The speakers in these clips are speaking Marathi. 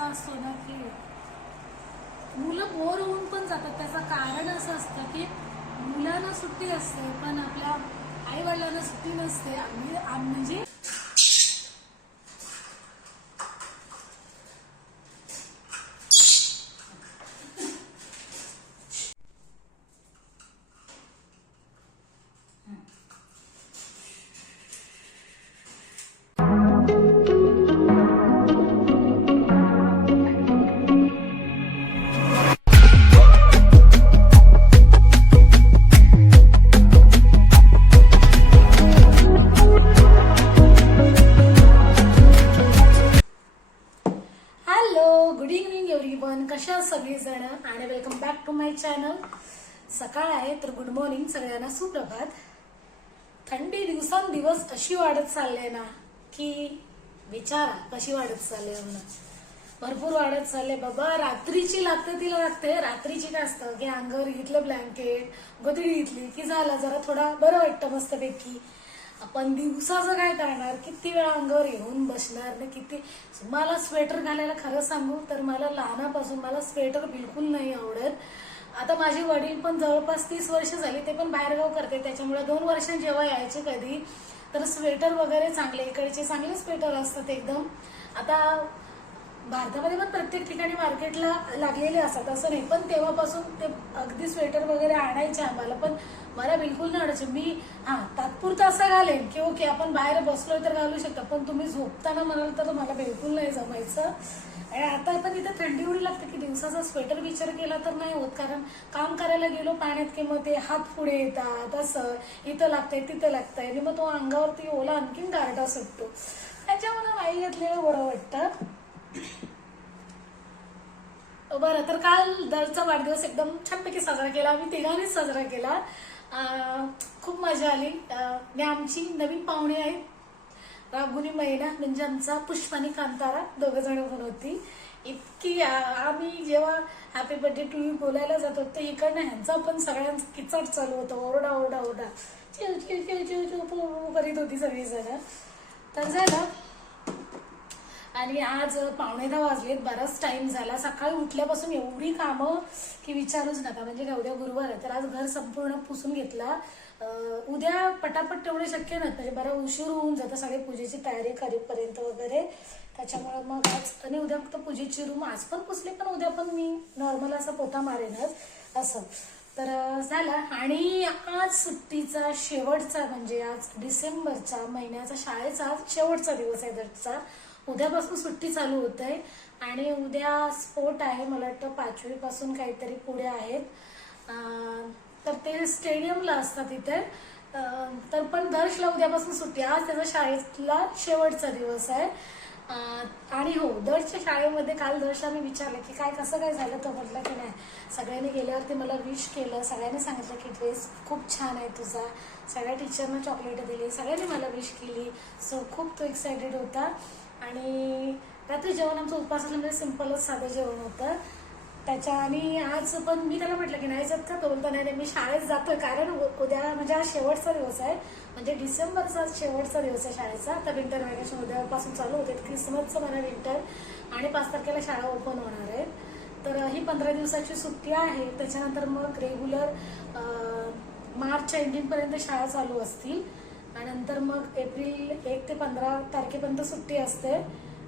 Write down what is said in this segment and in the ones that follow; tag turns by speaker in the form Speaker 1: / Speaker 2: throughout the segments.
Speaker 1: असा असतो ना की मुलं बोर होऊन पण जातात. त्याचं कारण असं असतं की मुलांना सुट्टी असते पण आपल्या आई वडिलांना सुट्टी नसते. आम्ही म्हणजे सगळीजण आणि welcome back to my channel सकाळ आहे तर गुड मॉर्निंग सगळ्यांना. सुप्रभात. थंडी दिवसांदिवस अशी वाढत चालली ना की विचारा कशी वाढत चालली आहे म्हणून. भरपूर वाढत चालले बाबा रात्रीची लागते तिला लागते. रात्रीची काय असतं? की अंगावर घेतलं ब्लँकेट गोधडी घेतली की झालं जरा थोडा बरं वाटतं मस्तपैकी. आपण दिवसाचं काय करणार? किती वेळा अंगावर येऊन बसणार ना किती? मला स्वेटर घालायला खरं सांगू तर मला लहानापासून मला स्वेटर बिलकुल नाही आवडत. आता माझे वडील पण जवळपास तीस वर्ष झाली ते पण बाहेरगाव करते. त्याच्यामुळे दोन वर्ष जेव्हा यायचे कधी तर स्वेटर वगैरे चांगले इकडचे चांगले स्वेटर असतात एकदम. आता भारतामध्ये पण प्रत्येक ठिकाणी मार्केटला लागलेले असतात असं नाही. पण तेव्हापासून ते अगदी स्वेटर वगैरे आणायचे आम्हाला पण मला बिलकुल नाही आणायचे. मी हा तात्पुरतं असं घालेन की ओके आपण बाहेर बसलो तर घालू शकतो पण तुम्ही झोपताना म्हणाल तर मला बिलकुल नाही जमायचं. आणि आता पण इथे थंडी उडी लागते की दिवसाचा स्वेटर विचार केला तर नाही होत कारण काम करायला गेलो पाण्यात की मग ते हात पुढे येतात असं इथं लागतंय तिथं लागतंय आणि मग तो अंगावरती ओला आणखीन गारटा सुटतो. त्याच्यामुळे नाही घेतलेलं बरं वाटतं. बरं तर काल दरचा वाढदिवस एकदम छानपैकी साजरा केला. आम्ही तिघांनीच साजरा केला. खूप मजा आली. मी आमची नवीन पाहुणे आहेत. रागुनी महिना म्हणजे आमचा पुष्पानी कांतारा दोघं जण होती. इतकी आम्ही जेव्हा हॅपी बर्थडे टू यू बोलायला जातो ते इकडनं ह्यांचा पण सगळ्यांचा किचाट चालू होतो. ओरडा ओरडा ओरडा. चिव चिव चिव चिव चिव करीत होती सगळी जण तर झालं. आणि आज पावणे दहा वाजलेत बराच टाइम झाला. सकाळी उठल्यापासून एवढी कामं की विचारूच नका. म्हणजे काय उद्या गुरुवार आहे तर आज घर संपूर्ण पुसून घेतला. उद्या पटापट तेवढे शक्य नाही म्हणजे बरा उशीर होऊन जातं सगळे पूजेची तयारी करेपर्यंत वगैरे. त्याच्यामुळे मग आज आणि उद्या फक्त पूजेची रूम. आज पण पुसली पण उद्या पण मी नॉर्मल असं पोता मारेनच असं. तर झाला झालं. आणि आज सुट्टीचा शेवटचा म्हणजे आज डिसेंबरचा महिन्याचा शाळेचा आज शेवटचा दिवस आहे दरचा उद्यापासून सुट्टी चालू होत आहे आणि उद्या स्पोर्ट आहे मला वाटतं पाचवीपासून काहीतरी पुढे आहेत. तर ते स्टेडियमला असतात इथे तर पण दर्शला उद्यापासून सुट्टी आज त्याचा शाळेतला शेवटचा दिवस आहे. आणि हो दर्शच्या शाळेमध्ये काल दर्शला मी विचारलं की काय कसं काय झालं? तर म्हटलं की नाही सगळ्यांनी गेल्यावरती मला विश केलं. सगळ्यांनी सांगितलं की ड्रेस खूप छान आहे तुझा. सगळ्या टीचरना चॉकलेट दिली. सगळ्यांनी मला विश केली. सो खूप तो एक्सायटेड होता. आणि रात्री जेवण आमचं उपास असल्यामुळे सिम्पलच साधं जेवण होतं. त्याच्या आणि आज पण मी त्याला म्हटलं की नाही जात का तो बोलतो नाही नाही, मी शाळेत जातो कारण उ- उद्या म्हणजे आज शेवटचा दिवस आहे. म्हणजे डिसेंबरचा आज शेवटचा दिवस आहे शाळेचा. आता विंटर व्हॅकेशन उद्यापासून चालू होते. क्रिसमसचं मला विंटर आणि पाच तारखेला शाळा ओपन होणार आहे. तर ही पंधरा दिवसाची सुट्टी आहे. त्याच्यानंतर मग रेग्युलर मार्चच्या एंडिंगपर्यंत शाळा चालू असतील. आणि नंतर मग एप्रिल एक ते पंधरा तारखेपर्यंत सुट्टी असते.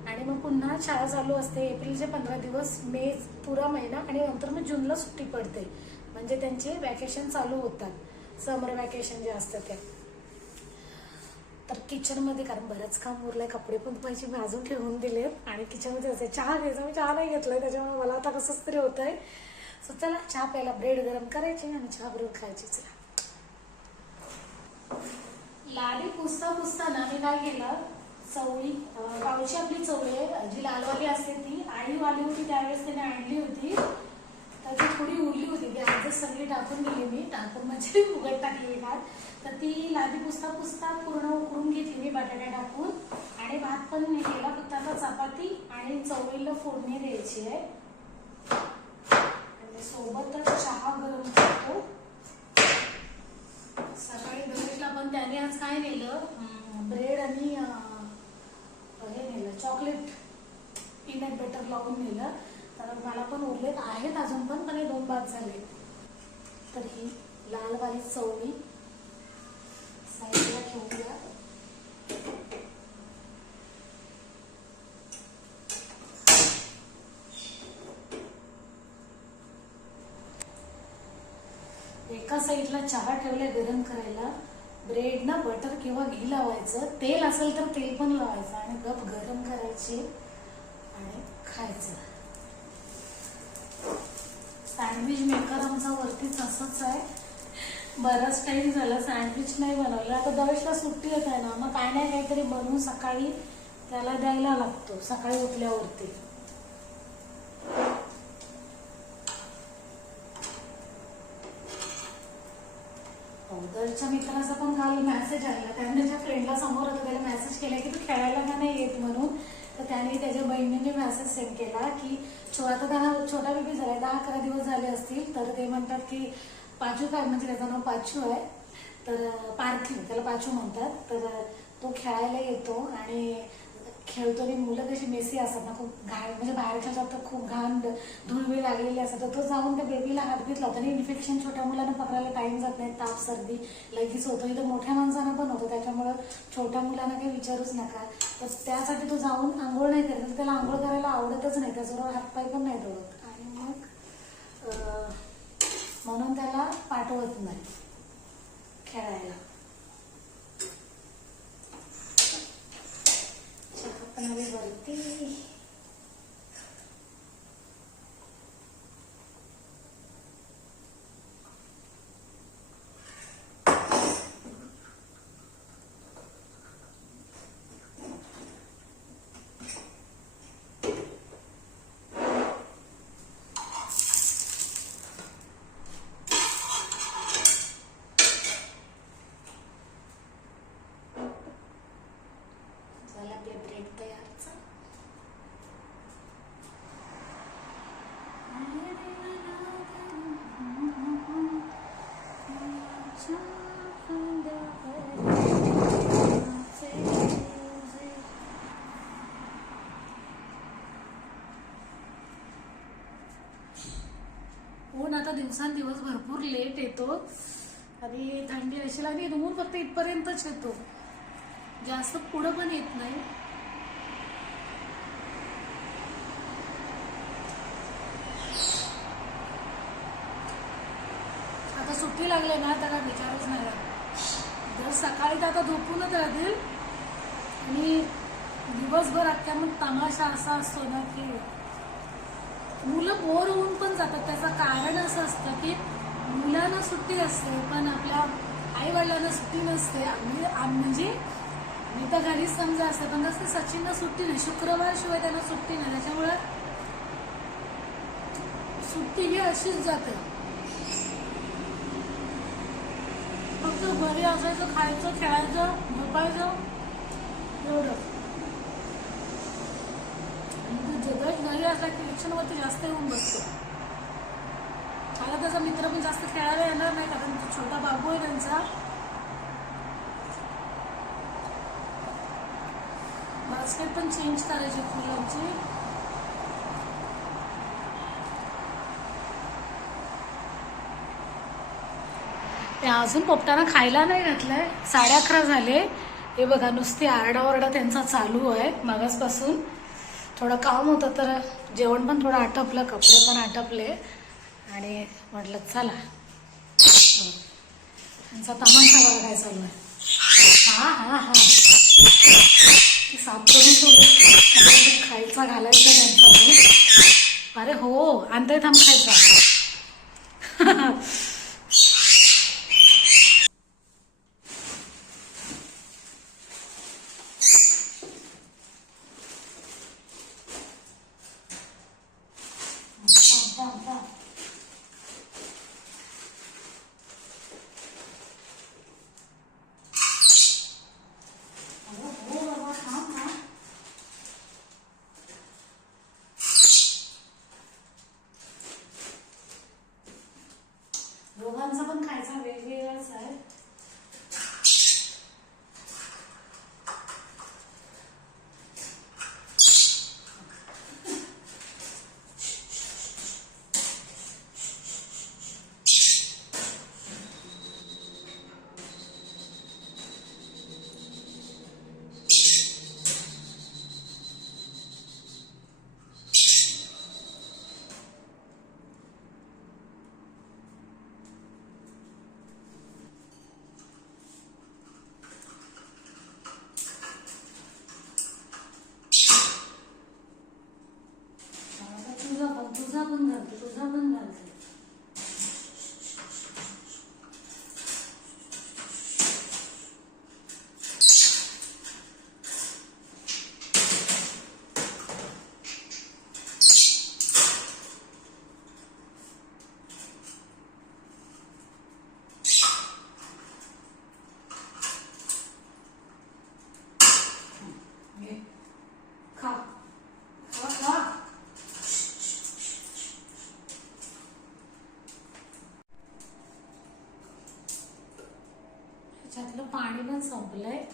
Speaker 1: आणि मग पुन्हा शाळा चालू असते. एप्रिलचे पंधरा दिवस मे पुरा महिना आणि नंतर मग जूनला सुट्टी पडते. म्हणजे त्यांचे वॅकेशन चालू होतात. समर वॅकेशन जे असतं ते. तर किचनमध्ये कारण बरंच काम उरलंय कपडे पण पाहिजे मी अजून ठेवून दिले आणि किचनमध्ये असते चहा घ्यायचा मी चहा नाही घेतलाय त्याच्यामुळे मला आता कसंच तरी होत आहे सो चला चहा प्यायला ब्रेड गरम करायची आणि चहा बरोबर खायची. चला. पुसता पुसता ना मी काय केलं? चवळी अं, गावची आपली चवळी आहे जी लालवाली असते ती आई वाली होती त्यावेळेस त्याने आणली होती. तर ती थोडी उरली होती. ती आजच सगळी टाकून दिली मी टाकून म्हणजे उघड टाकली भात तर ती लादी पुसता पुसता पूर्ण उकळून घेतली मी बटाटा टाकून. आणि भात पण केला फक्त आता चपाती आणि चवळीला फोडणी द्यायची आहे आणि सोबतच चहा गरम करतो सकाळी गणेशला पण त्याने आज काय नेलं ब्रेड आणि अं, हे नेलं चॉकलेट पीनट बटर लावून नेलं तर मला पण उरलेत आहेत अजून पण पण हे दोन भात झाले. तर ही लाल चवणी साईडला ठेवूया एका साईडला चहा ठेवलाय गरम करायला. ब्रेड ना बटर किंवा घी लावायचं? तेल असेल तर तेल पण लावायचं. आणि गप गरम करायचे. खायचं. सँडविच मेकर आमचा वरतीच असंच आहे. बराच टाईम झाला सँडविच नाही बनवलं. आता दवेशला सुट्टी येत आहे ना मग काय नाही काहीतरी बनवून सकाळी. त्याला द्यायला लागतो सकाळी उठल्यावरती. अवदरच्या मित्राचा पण काल मेसेज आला त्याने त्याच्या फ्रेंडला समोर होता त्याला मेसेज केला की तू खेळायला का नाही येत म्हणून? तर त्याने त्याच्या बहिणीने मेसेज सेंड केला की छो आता त्यांना छोटा बेबी झालाय दहा अकरा दिवस झाले असतील तर ते म्हणतात की पाचू काय म्हणजे त्याचं नाव पाचू आहे तर पार्थिव त्याला पाचू म्हणतात तर तो खेळायला येतो आणि खेळतो आणि मुलं कशी मेसी असतात ना खूप घाण म्हणजे बाहेरच्या खेळतात तर खूप घाण धुळवी लागलेली असतात. तर तो जाऊन त्या बेबीला हातबीत लावतो आणि इन्फेक्शन छोट्या मुलांना पकडायला टाईम जात नाही ताप सर्दी लगेच होतो. इथं मोठ्या माणसांना पण होतो त्याच्यामुळं छोट्या मुलांना काही विचारूच नका. तर त्यासाठी तो जाऊन आंघोळ नाही करत तर त्याला आंघोळ करायला आवडतच नाही त्याच्याबरोबर हातपाय पण नाही धुवत. आणि मग म्हणून त्याला पाठवत नाही खेळायला. चहा पण हवी वरती झाला आपले ब्रेड तयारचा ऊन आता दिवसांदिवस भरपूर लेट येतो. आणि थंडी असेल आणि रूम फक्त इथपर्यंतच येतो. जास्त पुढं पण येत नाही. आता सुट्टी लागली ना त्याला विचारच नाही लागत जर सकाळी तर आता झोपूनच राहतील. आणि दिवसभर अख्ख्या मग तमाशा असा असतो ना की मुलं बोर होऊन पण जातात. त्याचं कारण असं असतं की मुलांना सुट्टी असते पण आपल्या आई वडिलांना सुट्टी नसते. म्हणजे आम्ही म्हणजे मी तर घरीच समजा असते पण तसं सचिनला सुट्टी नाही शुक्रवार शिवाय त्यांना सुट्टी नाही. त्याच्यामुळे सुट्टी ही अशीच जाते. फक्त घरी असायचं खायचं खेळायचं झोपायचं एवढं जगत घरी असला की रिक्षावरती जास्त येऊन बसतो. मला त्याचा मित्र पण जास्त खेळायला येणार नाही कारण तो छोटा बाबू आहे त्यांचा. बास्केट पण चेंज करायची फुलांची. ते अजून पोपटाना खायला नाही घातलंय. साडे अकरा झाले. हे बघा नुसती आरडाओरडा त्यांचा चालू आहे मागासपासून. थोडं काम होतं तर जेवण पण थोडं आटपलं कपडे पण आटपले. आणि म्हटलं चला. त्यांचा तमाशा बघा काय चालू आहे? हा हा हा. साफ करून ठेवली खायचा घालायचा त्यांचा. अरे हो आणता थांब खायचा. sir. पाणी पण संपलंय.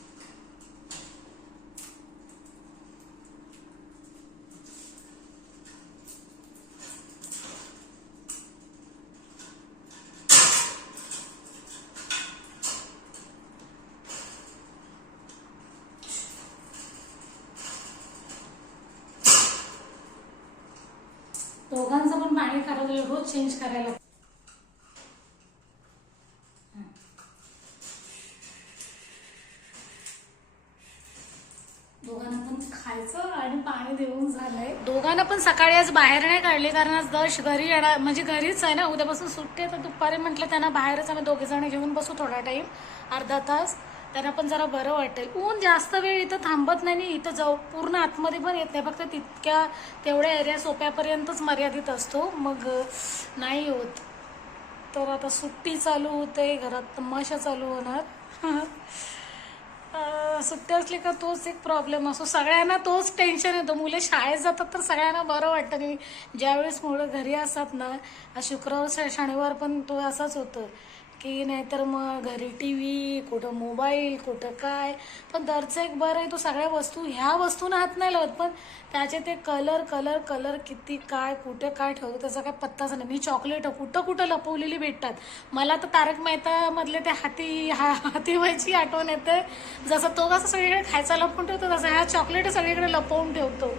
Speaker 1: दोघांचं पण पाणी खराब रोज चेंज करायला. दोघांना पण खायचं आणि पाणी देऊन झालंय. दोघांना पण सकाळी आज बाहेर नाही काढले कारण आज दश घरी येणार म्हणजे घरीच आहे ना उद्यापासून सुट्टी आहे तर दुपारी म्हटलं त्यांना बाहेरच आम्ही दोघे जण घेऊन बसू थोडा टाईम अर्धा तास. त्यांना पण जरा बरं वाटेल. ऊन जास्त वेळ इथं थांबत नाही आणि इथं जाऊ पूर्ण आतमध्ये पण येत नाही फक्त तितक्या तेवढ्या एरिया सोप्यापर्यंतच मर्यादित असतो. मग नाही होत. तर आता सुट्टी चालू होते घरात तमाशा चालू होणार. सुट्टी असली का तोच एक प्रॉब्लेम असो. सगळ्यांना तोच टेन्शन येतो. मुले शाळेत जातात तर सगळ्यांना बरं वाटतं आणि ज्यावेळेस मुलं घरी असतात ना शुक्रवार शनिवार पण तो असाच होतं. की नाहीतर मग घरी टी व्ही कुठं मोबाईल कुठं काय? पण दरचं एक बरं आहे तो सगळ्या वस्तू ह्या वस्तूंना हात नाही लावत. पण त्याचे ते कलर कलर कलर किती काय कुठे काय ठेवतो त्याचा काय पत्ताच नाही. मी चॉकलेट कुठं कुठं लपवलेली भेटतात. मला तर तारक मेहता मधले ते हाती हा हातीबाईची आठवण येते. जसं तो कसं सगळीकडे खायचा लपवून ठेवतो तसं ह्या चॉकलेट सगळीकडे लपवून ठेवतो.